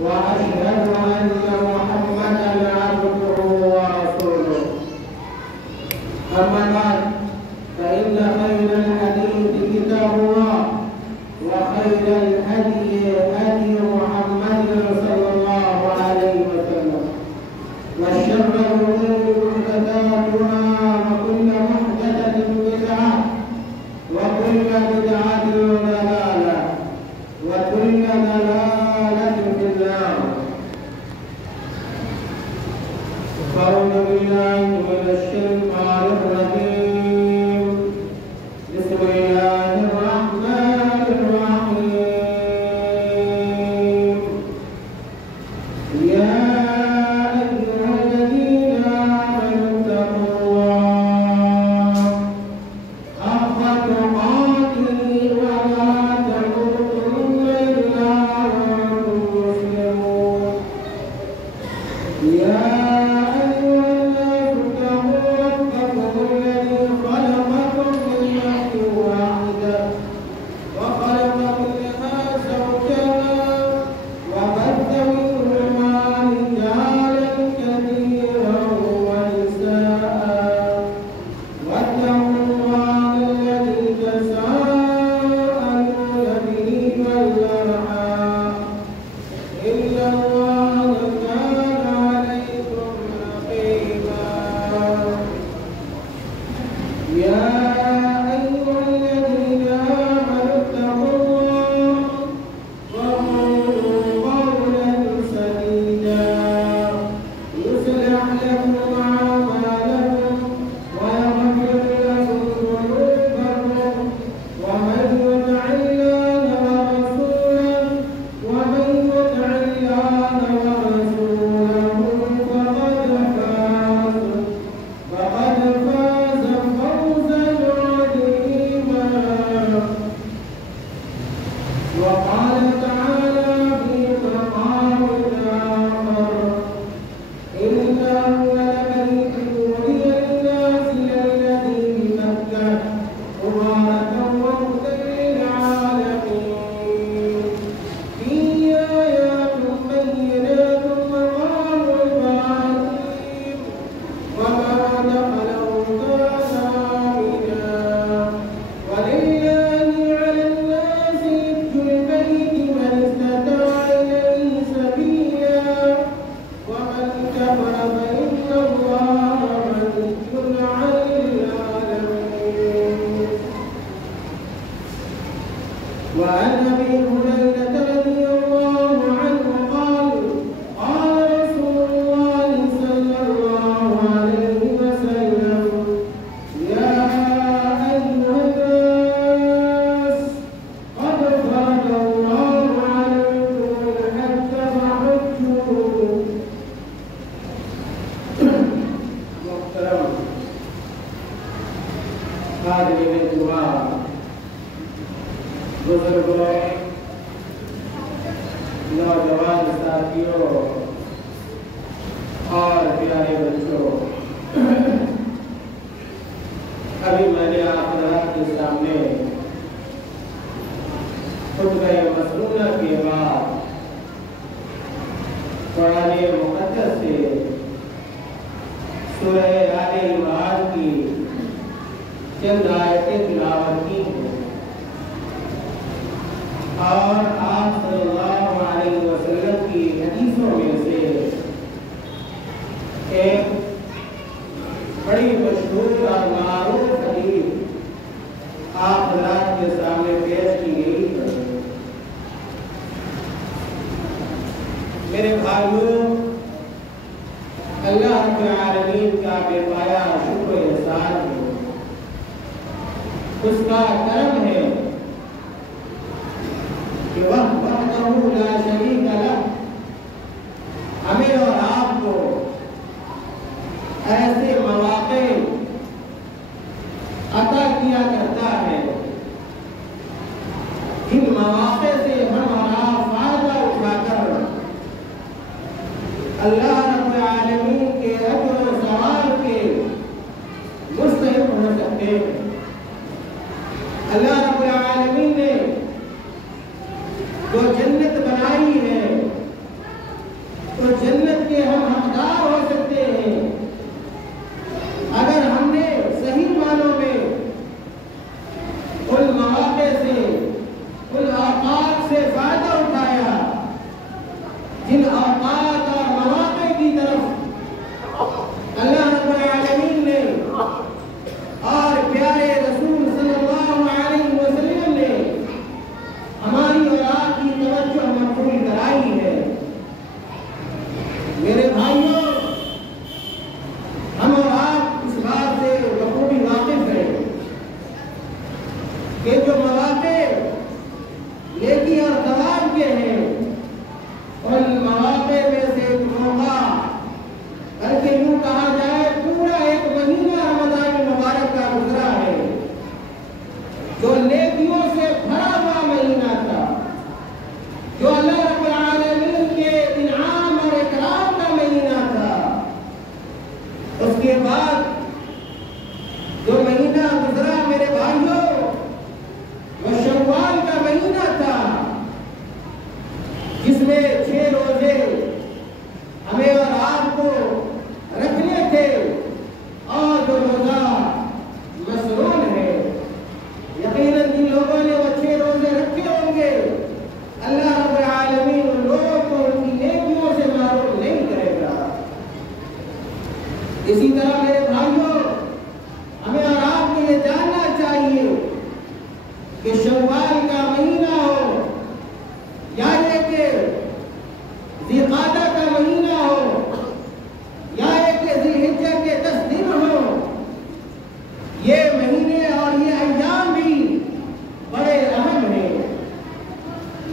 وأشهد أن محمدا عبده ورسوله. أما بعد، فإن خير الحديث كتاب الله، وخير الهدي هدي محمد صلى الله عليه وسلم، وشر الأمور محدثاتها، وكل محدثة بدعة، وكل بدعة ضلالة، وكل ضلالة في النار. أعوذ بالله من الشيطان الرجيم. بسم الله الرحمن الرحيم. يا أيها الذين آمنوا اتقوا الله حق تقاته ولا تموتن إلا وأنتم مسلمون. يا أيها الناس اتقوا ربكم الذي خلقكم من نفس واحدة وخلق منها زوجها وبث منهما رجالا كثيرا ونساء، واتقوا الله الذي تساءلون به والأرحام، إن الله كان عليكم رقيبا. يا أيها الذين آمنوا اتقوا الله وقولوا قولا سديدا يصلح لكم أعمالكم ويغفر لكم ذنوبكم، ومن يطع الله ورسوله فقد فاز فوزا عظيما. وقال تعالى في مقام آخر: إن أول بيت وضع للناس للذي بمكة مباركا وهدى للعالمين، فيه آيات بينات مقام إبراهيم، وما دخله كان آمنا، ولله على الناس حج البيت من استطاع إليه سبيلا، ومن كفر فإن الله غني عن العالمين. وعن أبي هريرة رضي الله عنه قال: قال رسول الله صلى الله عليه وسلم: يا أيها الناس، قد فرض الله عليكم الحج فحجوا. محترم حاضرین جمعہ، بزرگوں، نوجوان ساتھیوں اور پیارے بچوں، ابھی میں نے آپ حضرات کے سامنے خطبہ مسنونہ کے بعد قرآن مقدس سے سورہ آل عمران کی چند آیتیں تلاوت کی ہیں، اور آپ صلی اللہ علیہ وسلم کی حدیثوں میں سے ایک بڑی مشہور اور معروف حدیث آپ حضرات کے سامنے پیش کی گئی ہے۔ میرے بھائیوں، اللہ رب العالمین کا بے پایا شکر و احسان ہے، اس کا کرم ہے کہ وہ وحدہ لا شریک لہ ہمیں اور آپ کو ایسے مواقع عطا کیا کرتا ہے جن مواقع سے ہم اور آپ فائدہ اٹھا کر اللہ رب العالمین کے اجر و ثواب کے مستحق ہو سکتے ہیں۔ اللہ رب العالمین نے جو جنت بنائی ہے کہ جو مواقع نیکی اور ثواب کے ہیں ان مواقع میں سے ایک موقع بلکہ یوں کہا جائے پورا ایک مہینہ رمضان مبارک کا گزرا ہے جو نیکیوں سے بھرا ہوا مہینہ تھا، جو اللہ رب العالمین کے انعام اور اکرام کا مہینہ تھا۔ اس کے بعد جو مہینہ گزرا میرے بھائیوں وہ شوال کا مہینہ تھا جس میں 6 روزے ہمیں اور آپ کو رکھنے تھے، اور جو روزہ مسنون ہے یقیناً جن لوگوں نے وہ 6 روزے رکھے ہوں گے اللہ رب العالمین ان لوگوں کو ان کی نیکیوں سے محروم نہیں کرے گا۔ اسی طرح میرے بھائیوں ہمیں اور آپ کو یہ جاننا چاہیے کہ شوال کا مہینہ ہو یا یہ کہ ذی قعدہ کا مہینہ ہو یا یہ کہ ذی الحجہ کے 10 دن ہو، یہ مہینے اور یہ ایام بھی بڑے اہم ہیں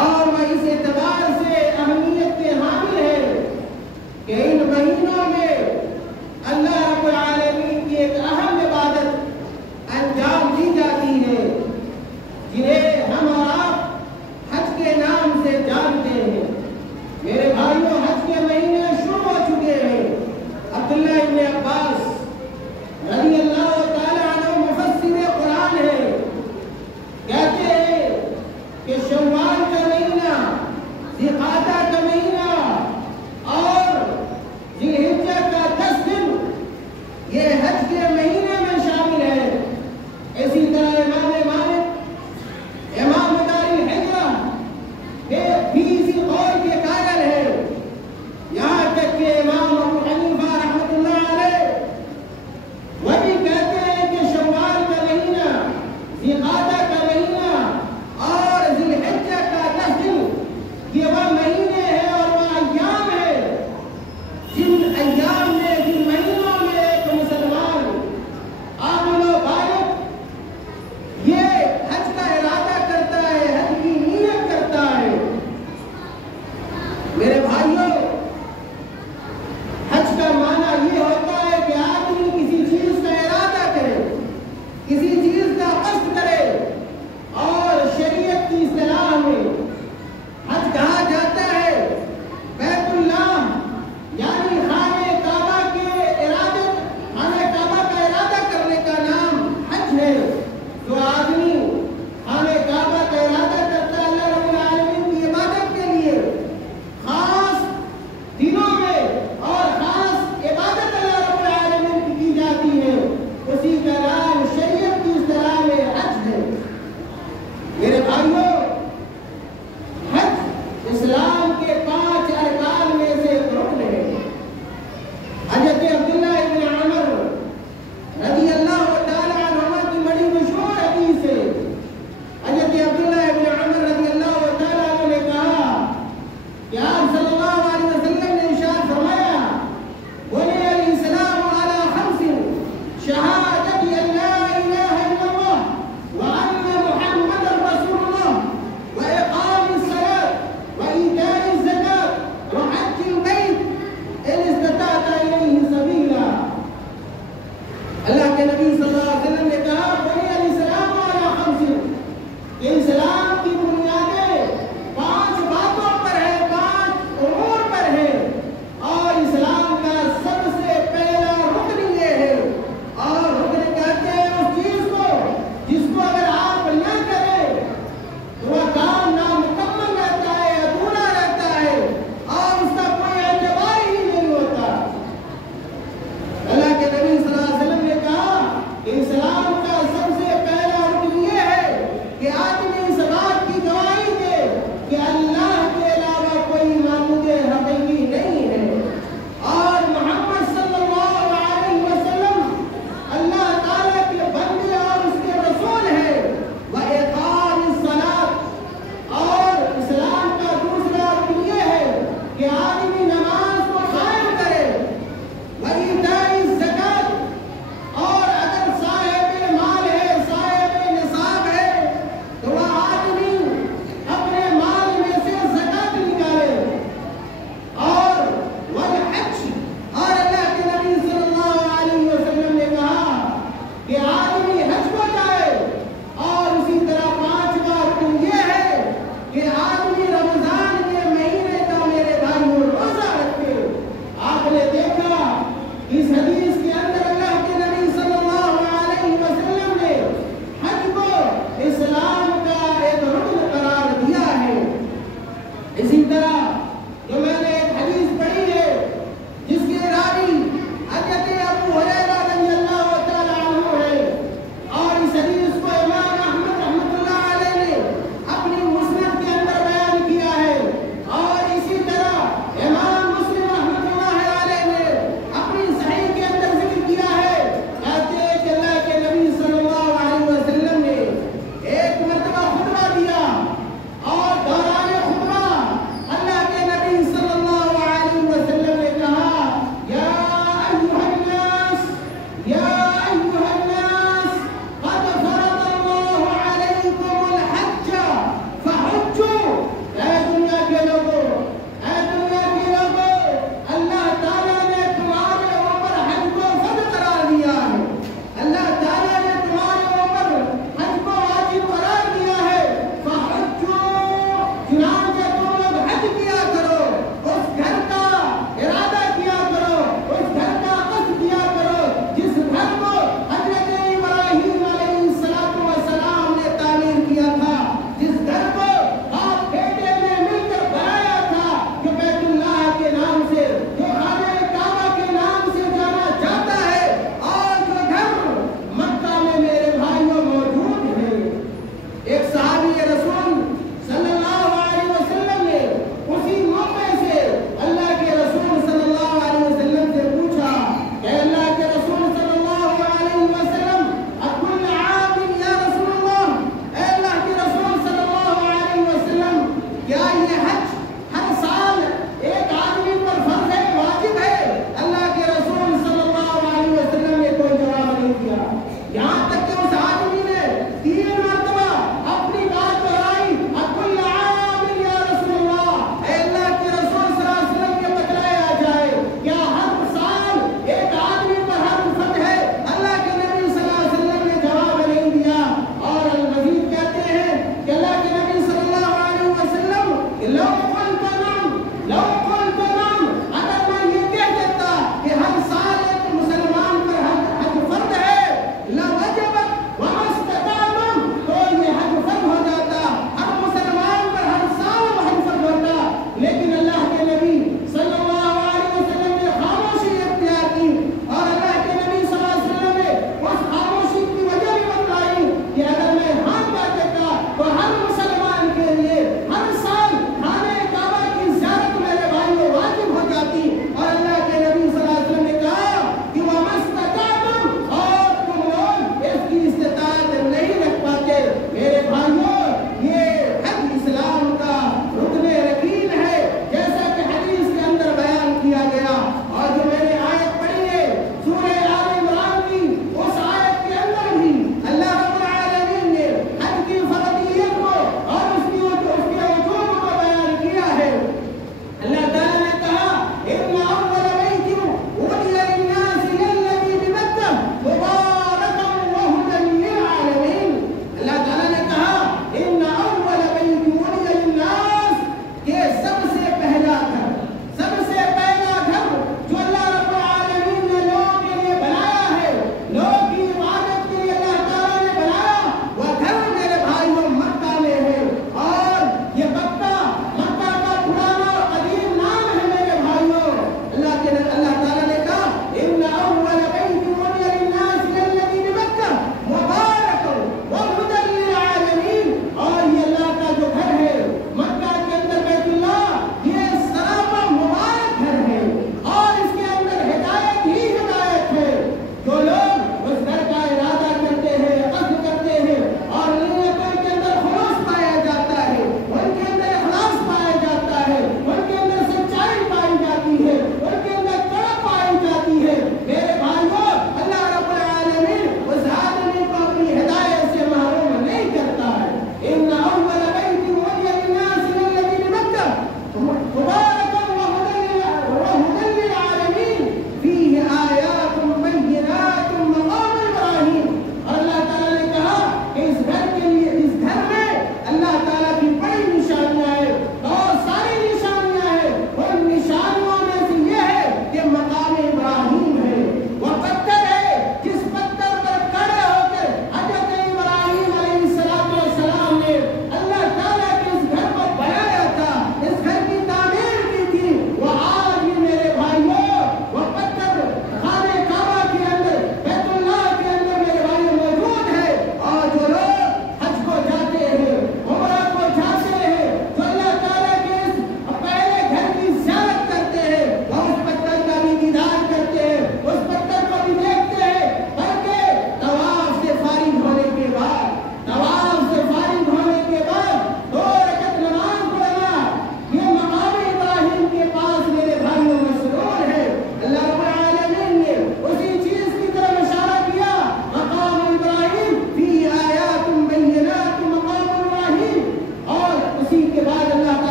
اور وہ اس اعتبار سے اہمیت کے حامل ہے کہ ان مہینوں میں اللہ رب العالمین کی ایک اہم عبادت انجام دی جاتی ہے جنہیں ہم اور آپ حج کے نام سے جانتے ہیں۔ میرے بھائیوں حج کے مہینے شروع ہو چکے ہیں۔ عبداللہ ابن عباس رضی اللہ تعالیٰ عنہ مفسر قرآن ہے، کہتے ہیں کہ شوال کا مہینہ، ذی قعدہ کا مہینہ اور ذی الحجہ کا 10 دن یہ حج کے مہینے میں شامل ہے۔ اسی طرح امام مالک، امام دار الحجرہ بھی اسی قول کے قائل ہے، یہاں تک کہ امام ابو حنیفہ رحمۃ اللہ علیہ وہ بھی کہتے ہیں کہ شوال کا مہینہ ذی قعدہ